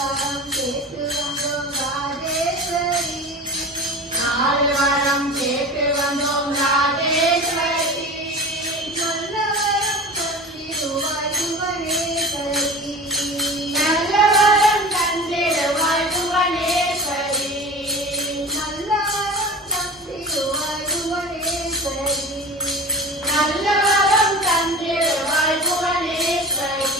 வரம் கேட்டு வந்தோம் ராஜேஸ்வரி. நாலு வரம் கேட்டு வந்தோம் ராஜேஸ்வரி. நல்ல வரம் தந்திடுவாய் புவனேஸ்வரி. நல்ல வரம் தந்திடுவாய் புவனேஸ்வரி. நல்ல வரம் தந்திடுவாய் புவனேஸ்வரி. நல்ல வரம் தந்திடுவாய் புவனேஸ்வரி.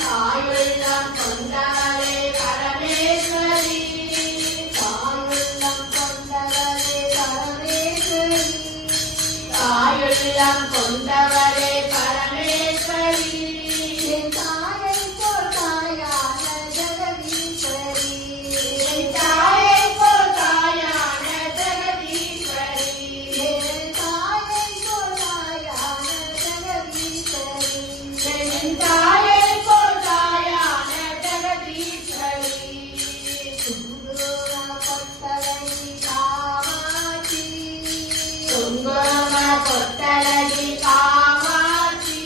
தாயுள்ளம் கொண்டவளே பரமேஸ்வரி. தாயுள்ளம் கொண்டவளே பரமேஸ்வரி. தாயுள்ளம் தாயுள்ளம் கொண்டவளே பரமேஸ்வரி. கொண்டவளே பரமேஸ்வரி. என் தாயை போல் தாயான ஜெகதீஸ்வரி. என் தாயை போல் தாயான ஜெகதீஸ்வரி. என் தாயை போல் தாயான ஜெகதீஸ்வரி. என் தாயை போல் தாயான ஜெகதீஸ்வரி. குங்கும பொட்டழகி காமாட்சி. குங்கும பொட்டழகி காமாட்சி.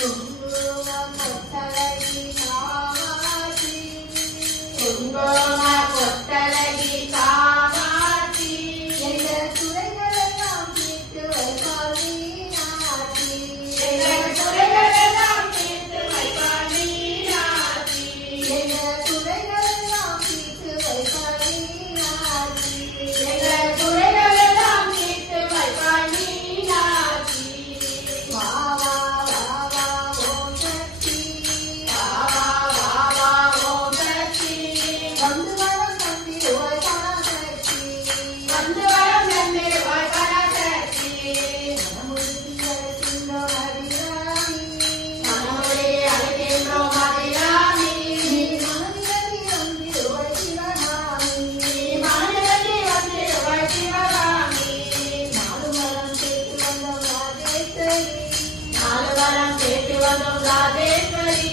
குங்கும பொட்டழகி குங்கும பொட்டழகி காமாட்சி. காமாட்சி. எங்கள் குறைகளெல்லாம் தீர்த்து வைப்பாள் மீனாட்சி. எங்கள் குறைகளெல்லாம் தீர்த்து வைப்பாள் மீனாட்சி. எங்கள் குறைகளெல்லாம் தீர்த்து வைப்பாள் மீனாட்சி. எங்கள் குறைகளெல்லாம் தீர்த்து வைப்பாள் மீனாட்சி. வா வா வா வா ஓம் சக்தி. வா வா வா வா ஓம் சக்தி. வந்து வரம் தந்திடுவாய் பராசக்தி. வந்து வரம் தந்திடுவாய் பராசக்தி. மனமுருகி அழைக்கின்றோம் அபிராமி. மனமுருகி அழைக்கின்றோம் அபிராமி. நீ மனதிலடி வந்திடுவாய் சிவகாமி. நீ மனதிலடி வந்திடுவாய் சிவகாமி. நாலு வரம் கேட்டு வந்தோம் ராஜேஸ்வரி. நாலு வரம் கேட்டு வந்தோம் ராஜேஸ்வரி.